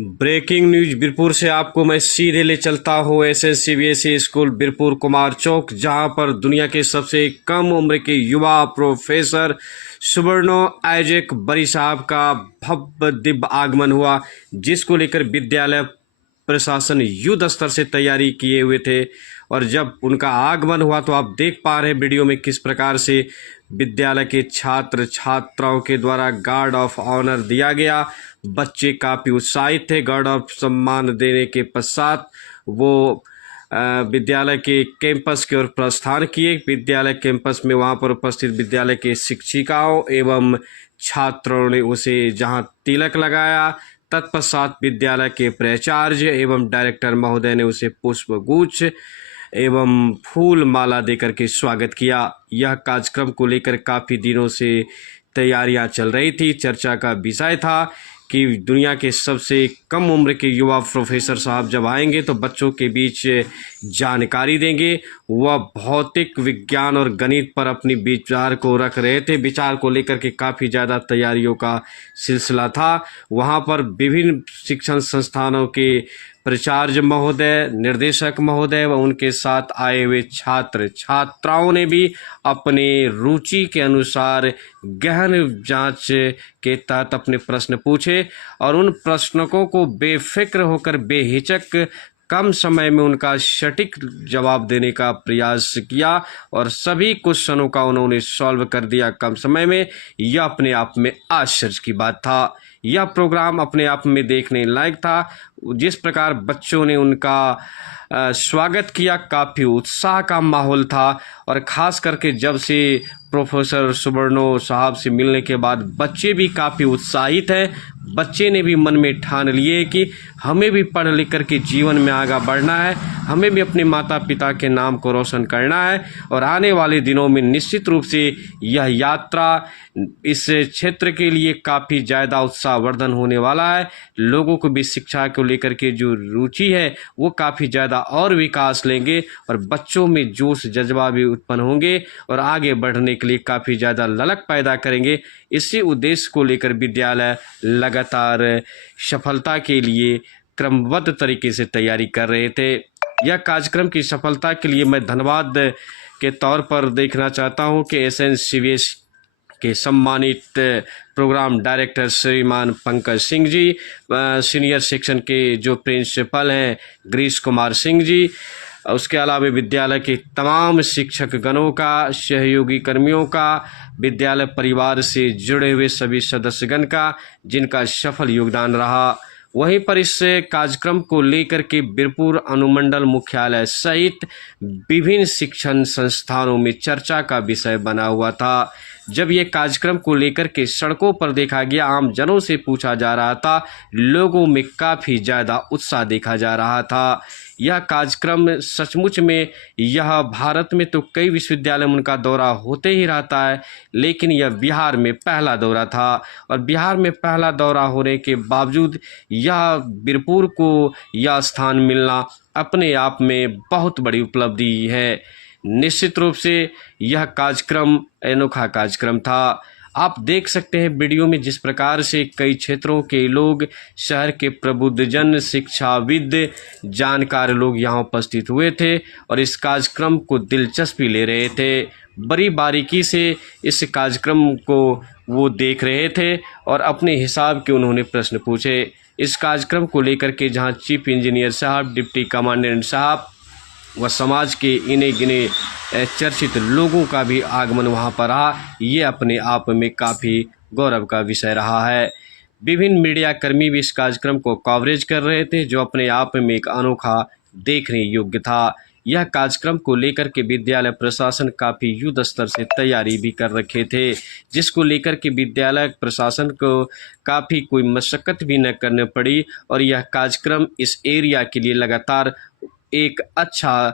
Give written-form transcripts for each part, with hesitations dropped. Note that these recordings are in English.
Breaking news Birpur से आपको मैं सीधे ले चलता हूँ SN CBSE school Birpur Kumar Chowk, जहां पर दुनिया के सबसे कम उम्र के युवा प्रोफेसर सुवर्णो आइजैक बरी साहब का भव्य दिव्य आगमन हुआ, जिसको लेकर विद्यालय प्रशासन युद्ध स्तर से तैयारी किए हुए थे। और जब उनका आगमन हुआ तो आप देख पा रहे हैं वीडियो में किस प्रकार से विद्यालय के छात्र छात्राओं के द्वारा गार्ड ऑफ ऑनर दिया गया। बच्चे काफ़ी उत्साहित थे। गार्ड ऑफ सम्मान देने के पश्चात वो विद्यालय के कैंपस की ओर प्रस्थान किए। विद्यालय कैंपस में वहां पर उपस्थित विद्यालय के शिक्षिकाओं एवं छात्रों ने उसे जहां तिलक लगाया, तत्पश्चात विद्यालय के प्राचार्य एवं डायरेक्टर महोदय ने उसे पुष्पगुच्छ एवं फूल माला देकर के स्वागत किया। यह कार्यक्रम को लेकर काफ़ी दिनों से तैयारियां चल रही थी। चर्चा का विषय था कि दुनिया के सबसे कम उम्र के युवा प्रोफेसर साहब जब आएंगे तो बच्चों के बीच जानकारी देंगे। वह भौतिक विज्ञान और गणित पर अपनी विचार को रख रहे थे। विचार को लेकर के काफ़ी ज़्यादा तैयारियों का सिलसिला था। वहाँ पर विभिन्न शिक्षण संस्थानों के प्राचार्य महोदय, निर्देशक महोदय व उनके साथ आए हुए छात्र छात्राओं ने भी अपने रुचि के अनुसार गहन जांच के तहत अपने प्रश्न पूछे और उन प्रश्नों को बेफिक्र होकर बेहिचक कम समय में उनका सटीक जवाब देने का प्रयास किया और सभी क्वेश्चनों का उन्होंने सॉल्व कर दिया कम समय में। यह अपने आप में आश्चर्य की बात था। यह प्रोग्राम अपने आप में देखने लायक था। जिस प्रकार बच्चों ने उनका स्वागत किया, काफ़ी उत्साह का माहौल था। और ख़ास करके जब से प्रोफेसर सुवर्णो साहब से मिलने के बाद बच्चे भी काफ़ी उत्साहित हैं। बच्चे ने भी मन में ठान लिए कि हमें भी पढ़ लिख कर के जीवन में आगे बढ़ना है, हमें भी अपने माता पिता के नाम को रोशन करना है। और आने वाले दिनों में निश्चित रूप से यह यात्रा इस क्षेत्र के लिए काफ़ी ज़्यादा उत्साहवर्धन होने वाला है। लोगों को भी शिक्षा को लेकर के जो रुचि है वो काफ़ी ज़्यादा और विकास लेंगे और बच्चों में जोश जज्बा भी उत्पन्न होंगे और आगे बढ़ने के लिए काफ़ी ज़्यादा ललक पैदा करेंगे। इसी उद्देश्य को लेकर विद्यालय लगातार सफलता के लिए क्रमबद्ध तरीके से तैयारी कर रहे थे। यह कार्यक्रम की सफलता के लिए मैं धन्यवाद के तौर पर देखना चाहता हूं कि एसएन सीबीएसई के सम्मानित प्रोग्राम डायरेक्टर श्रीमान पंकज सिंह जी, सीनियर सेक्शन के जो प्रिंसिपल हैं ग्रीश कुमार सिंह जी, उसके अलावा विद्यालय के तमाम शिक्षक गणों का, सहयोगी कर्मियों का, विद्यालय परिवार से जुड़े हुए सभी सदस्यगण का, जिनका सफल योगदान रहा। वहीं पर इस कार्यक्रम को लेकर के बीरपुर अनुमंडल मुख्यालय सहित विभिन्न शिक्षण संस्थानों में चर्चा का विषय बना हुआ था। जब ये कार्यक्रम को लेकर के सड़कों पर देखा गया, आम जनों से पूछा जा रहा था, लोगों में काफ़ी ज़्यादा उत्साह देखा जा रहा था। यह कार्यक्रम सचमुच में यह भारत में तो कई विश्वविद्यालय में उनका दौरा होते ही रहता है, लेकिन यह बिहार में पहला दौरा था। और बिहार में पहला दौरा होने के बावजूद यह बीरपुर को यह स्थान मिलना अपने आप में बहुत बड़ी उपलब्धि है। निश्चित रूप से यह कार्यक्रम अनोखा कार्यक्रम था। आप देख सकते हैं वीडियो में जिस प्रकार से कई क्षेत्रों के लोग, शहर के प्रबुद्धजन, शिक्षाविद, जानकार लोग यहाँ उपस्थित हुए थे और इस कार्यक्रम को दिलचस्पी ले रहे थे। बड़ी बारीकी से इस कार्यक्रम को वो देख रहे थे और अपने हिसाब के उन्होंने प्रश्न पूछे। इस कार्यक्रम को लेकर के जहाँ चीफ इंजीनियर साहब, डिप्टी कमांडेंट साहब व समाज के इने गिने चर्चित लोगों का भी आगमन वहां पर रहा। ये अपने आप में काफ़ी गौरव का विषय रहा है। विभिन्न मीडिया कर्मी भी इस कार्यक्रम को कवरेज कर रहे थे, जो अपने आप में एक अनोखा देखने योग्य था। यह कार्यक्रम को लेकर के विद्यालय प्रशासन काफ़ी युद्ध स्तर से तैयारी भी कर रखे थे, जिसको लेकर के विद्यालय प्रशासन को काफ़ी कोई मशक्क़त भी न करनी पड़ी और यह कार्यक्रम इस एरिया के लिए लगातार एक अच्छा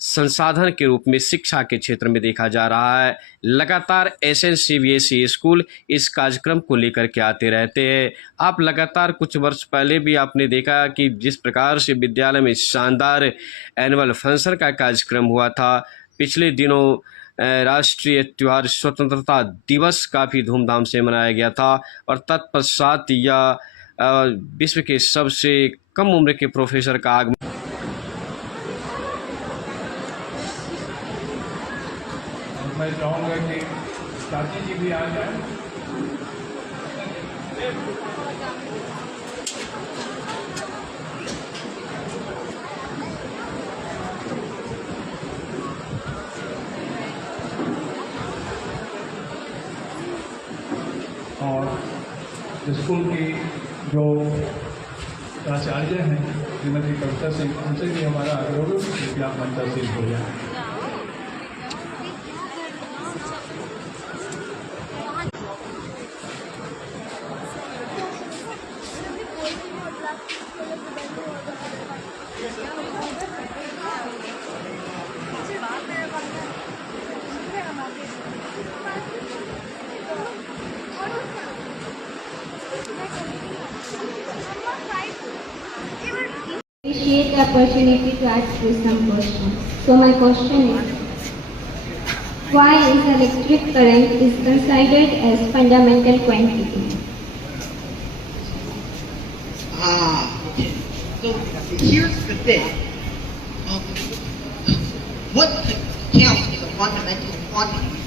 संसाधन के रूप में शिक्षा के क्षेत्र में देखा जा रहा है। लगातार एसएन सीबीएसई स्कूल इस कार्यक्रम को लेकर के आते रहते हैं। आप लगातार कुछ वर्ष पहले भी आपने देखा कि जिस प्रकार से विद्यालय में शानदार एनुअल फंक्शन का कार्यक्रम हुआ था। पिछले दिनों राष्ट्रीय त्यौहार स्वतंत्रता दिवस काफ़ी धूमधाम से मनाया गया था और तत्पश्चात यह विश्व के सबसे कम उम्र के प्रोफेसर का आगमन। मैं चाहूँगा कि चाची जी भी आ जाए। और स्कूल की जो प्राचार्य हैं श्रीमती कविता सिंह, उनसे भी हमारा आग्रह है कि आप मंचासीन हो जाए। Appreciate the opportunity to ask you some questions. So my question is, why is electric current is considered as fundamental quantity? Okay. So here's the thing. What counts as a fundamental quantity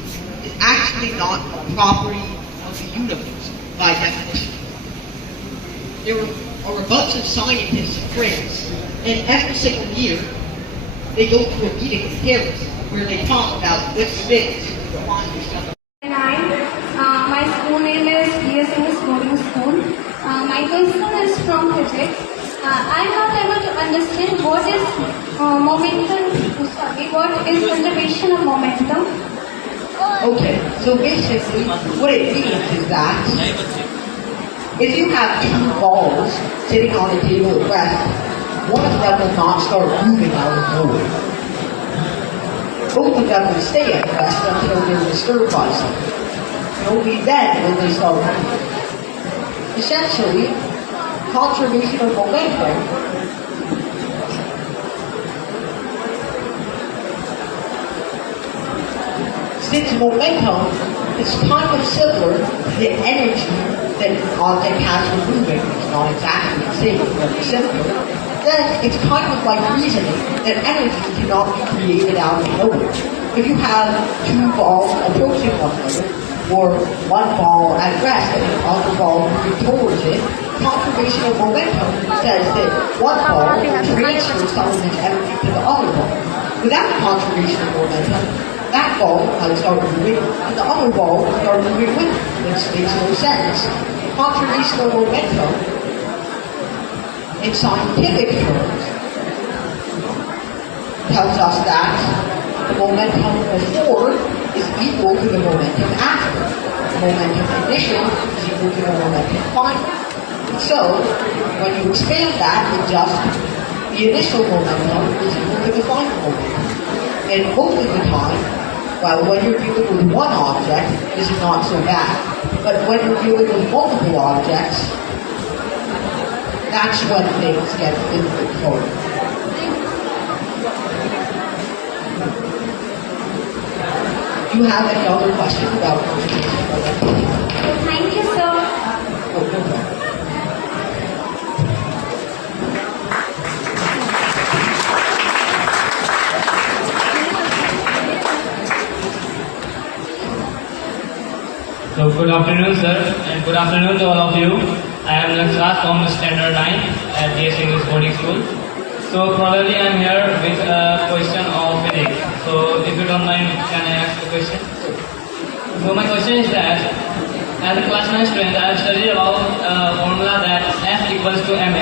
is actually not a property of the universe by definition. There are a bunch of scientists in France, and every single year they go to a meeting in Paris where they talk about which things define this stuff. My school name is ESN Boarding School. My question is from physics. I am not able to understand what is what is conservation of momentum. Okay, so basically what it means is that if you have two balls sitting on a table at rest, one of them will not start moving out of nowhere. Both of them will stay at rest until they're disturbed by something. And only then will they start moving. Essentially, conservation of momentum since momentum is kind of similar to the energy that an object has for moving, it's not exactly the same, but it's similar, then it's kind of like reasoning that energy cannot be created out of nowhere. If you have two balls approaching one another, or one ball at rest and another ball moving towards it, conservation of momentum says that one ball will transfer some of its energy to the other ball. Without conservation of momentum, that ball might start moving, and the other ball will start moving with it, which makes no sense. Conservation of momentum, in scientific terms, tells us that the momentum before is equal to the momentum after. The momentum initial is equal to the momentum final. So, when you expand that, it just, the initial momentum is equal to the final momentum. And most of the time, well, when you're dealing with one object, this is not so bad. But when you're dealing with multiple objects, that's when things get difficult for you. Do you have any other questions about conservation? Thank you, sir. Oh, no problem. So good afternoon, sir, and good afternoon to all of you. I am Lakshat from Standard 9 at DS English Boarding School. So probably I am here with a question of physics. So if you don't mind, can I ask a question? So my question is that, as a class 9 student, I have studied about a formula that F equals to ma.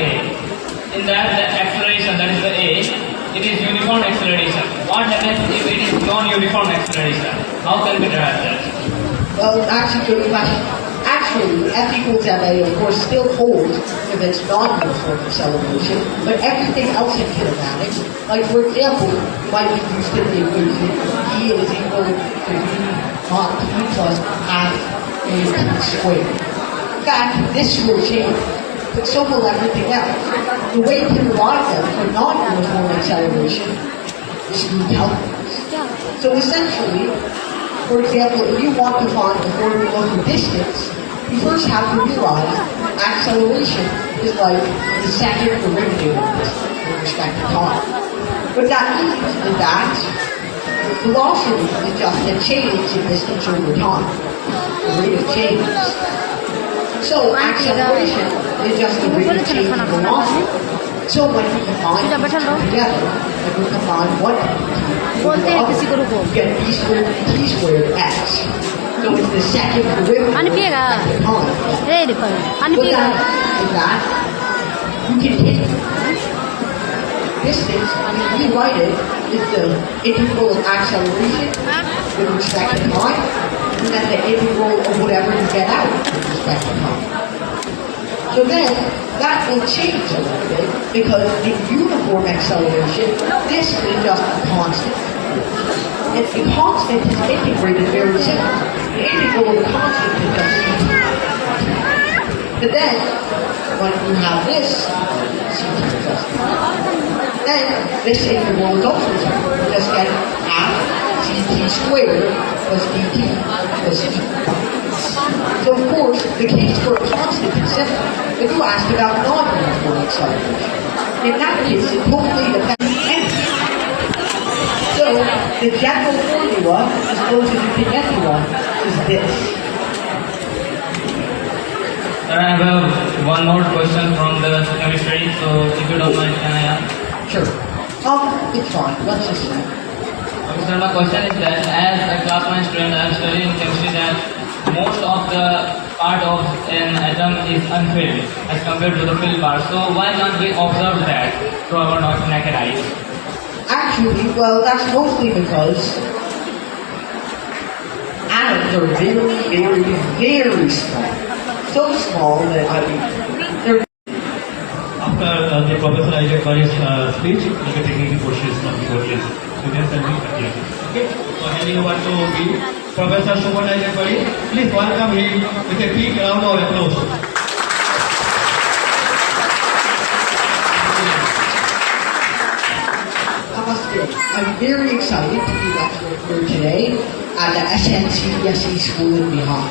In that, the acceleration, that is the a, it is uniform acceleration. What happens if it is non-uniform acceleration? How can we derive that? Well, actually, good question. Actually, F equals ma, of course, still holds if it's non-uniform acceleration, but everything else in kinematics, like for example, you might be used to the equation E is equal to V not T plus half a T squared. In fact, this will change, but so will everything else. The way to derive them for non-uniform acceleration is through calculus. So essentially, for example, if you want to find the formula for distance, you first have to realize acceleration is like the second derivative of this with respect to time. What that means is that velocity is just a change in distance over time, the rate of change. So acceleration is just the rate of change in velocity. So when we combine these two together, when we combine one you get b squared t squared x. So it's the second derivative of time. What that means is that you can take distance and rewrite it as the integral of acceleration with respect to time, and then the integral of whatever you get out with respect to time. So then, that will change a little bit, because in uniform acceleration, this is just a constant. And the constant is integrated very simply. The integral of the constant is just ct. But then, when you have this, ct is just then this integral is also simple. You just get half ct squared plus dt plus c. So of course, the case for a constant is simple. If you asked about non-uniform acceleration, in that case, it totally depends on energy. So the general formula, as opposed to the anyone, is this. Sir, I have one more question from the chemistry, so if you don't mind, can I ask? Sure. It's fine. Let's just see. Sir, my question is that as a class 9 student, I am studying chemistry that most of the part of an atom is unfilled as compared to the filled part. So why can't we observe that through our naked eyes? Actually, well, that's mostly because atoms are very, very, very small. So small that they're After the Professor Isaac Curry's speech, we'll be taking the questions from the audience. Students and the audience. Okay? So handing over to the Professor Isaac Curry. Please welcome him with a big round of applause. I'm very excited to be lecturing here today at the SN CBSE school in Bihar.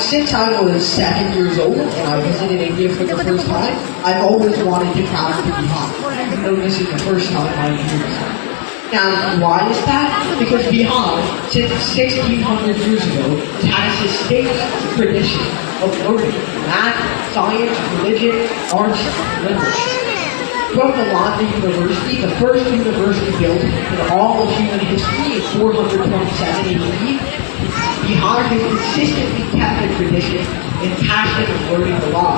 Since I was 7 years old and I visited India for the first time, I've always wanted to travel to Bihar, even though this is the first time I'm here. Now, why is that? Because Bihar, since 1600 years ago, has had a sustained tradition of learning math, science, religion, arts, and literature. From the Nalanda University, the first university built in all of human history in 427 AD, Bihar has consistently kept the tradition and passion of learning the law.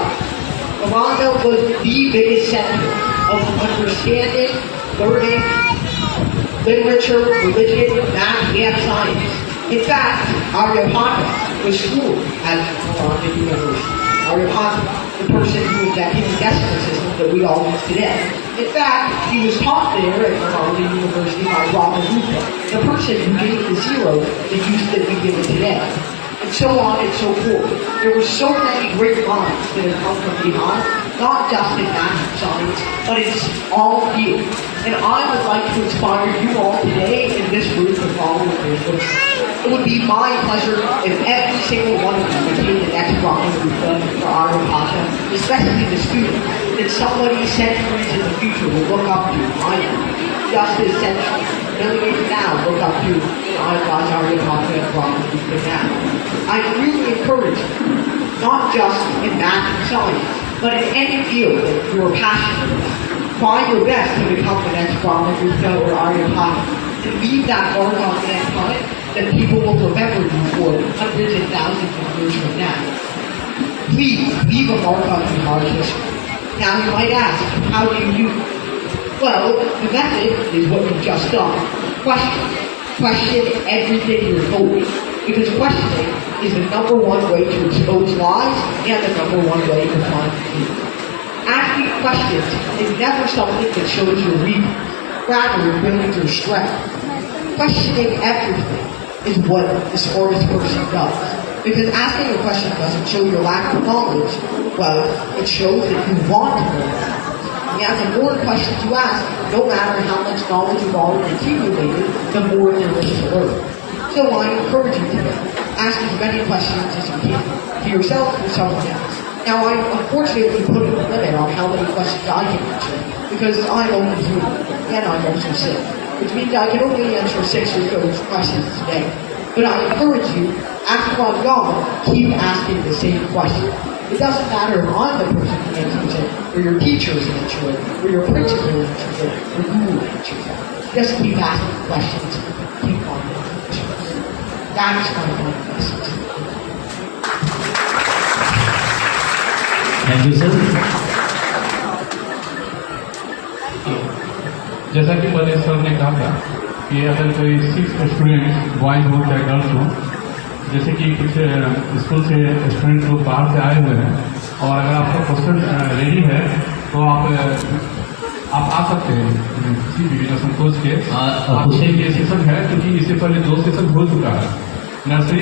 Nalanda was the biggest center of understanding, learning, literature, religion, math, and science. In fact, Aryabhata was schooled at Nalanda University. Aryabhata, the person who invented the decimal system that we all use today. In fact, he was taught there at Nalanda University by Brahmagupta, the person who gave the zero the use that we give it today. And so on and so forth. There were so many great minds that have come from Bihar, not just in math and science, but in all fields. And I would like to inspire you all today in this group to follow in their footsteps. It would be my pleasure if every single one of you became the next Brahmagupta for Aryabhata, especially the students, that somebody centuries in the future will look up to. I know. Just as centuries, millions now look up to Aryabhata and Brahmagupta now. I really encourage you, not just in math and science, but in any field that you are passionate about. Try your best to become the next Brahmagupta or Aryabhata, and leave that mark on mankind that people will remember you for hundreds and thousands of years from now. Please leave a mark on Bihar's history. Now you might ask, how do you do it? Well, the method is what you've just done. Question. Question everything you're told. Because questioning is the number one way to expose lies and the number one way to find the truth. Asking questions is never something that shows your weakness. Rather, it builds your strength. Questioning everything is what the smartest person does. Because asking a question doesn't show your lack of knowledge. Well, it shows that you want to know that. And the more questions you ask, no matter how much knowledge you've already accumulated, the more there is to learn. So I encourage you today, ask as many questions as you can, to yourself or someone else. Now, I unfortunately put a limit on how many questions I can answer because I'm only human and I'm also sick, which means I can only answer 6 or so questions today. But I encourage you, after I'm gone, keep asking the same question. It doesn't matter if I'm the person who answers it, or your teachers answer it, or your principal answers it, or you answers it. Just keep asking questions. Keep on answering. That's my one message. Thank you sir. जैसा कि पहले sir ने कहा था कि अगर कोई 6 student boys हो चाहे गर्ल्स हो, जैसे कि कुछ स्कूल से स्टूडेंट लोग बाहर से आए हुए हैं और अगर आपका क्वेश्चन रेडी है तो आप आ सकते हैं किसी भी बिना संकोच के। ये सेशन है क्योंकि इससे पहले 2 सेशन हो चुका है नर्सरी